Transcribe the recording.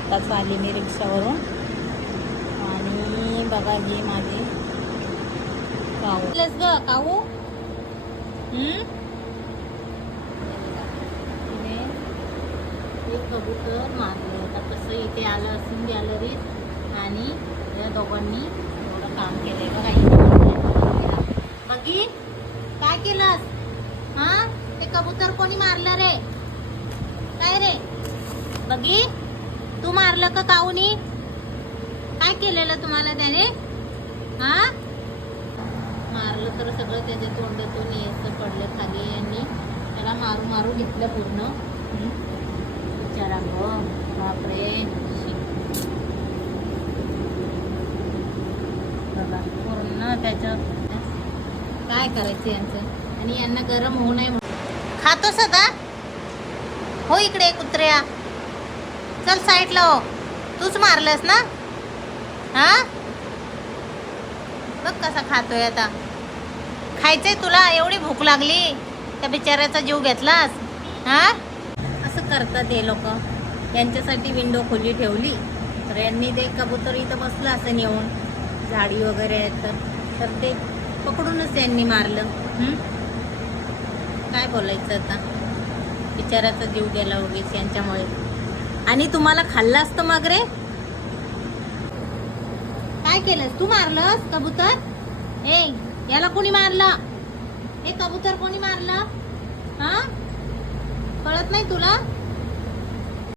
आत्ताच आली मी रिक्षावरून. आणि बघा हे माझे काऊ ग काऊ. एक कबूतर मारलं आता कसं इथे आलं असून गॅलरीत आणि या दोघांनी एवढं काम केलंय बघा. बघी काय केलंस? हा ते कबूतर कोणी मारलं रे? काय रे बघी, तू मारलं का काऊनी? काय केलेलं तुम्हाला त्याने? हा मारलं तर सगळं त्याच्या तोंडातून यायचं पडलं खाली यांनी त्याला मारू मारू घेतलं पूर्ण. बिचारा ग बापरे. बघा पूर्ण त्याचं काय करायचं यांचं. आणि यांना गरम होऊ नये म्हणून खातोस आता. हो इकडे कुत्र्या चल साईडला हो. तूच मारलंस ना? हा बघ कसा खातोय आता. खायचंय तुला? एवढी भूक लागली त्या बिचाऱ्याचा जीव घेतलास? हा असं करतात हे लोक. यांच्यासाठी विंडो खोली ठेवली तर यांनी ते कबूतर इथं बसलं असं येऊन झाडी वगैरे आहेत तर ते पकडूनच यांनी मारलं. काय बोलायचं आता. बिचाऱ्याचा जीव गेला उगीच यांच्यामुळे. आणि तुम्हाला खाल्लं असतं मग रे. काय केलंस तू? मारलंस कबूतर? ए याला कोणी मारलं? हे कबूतर कोणी मारलं? हा कळत नाही तुला?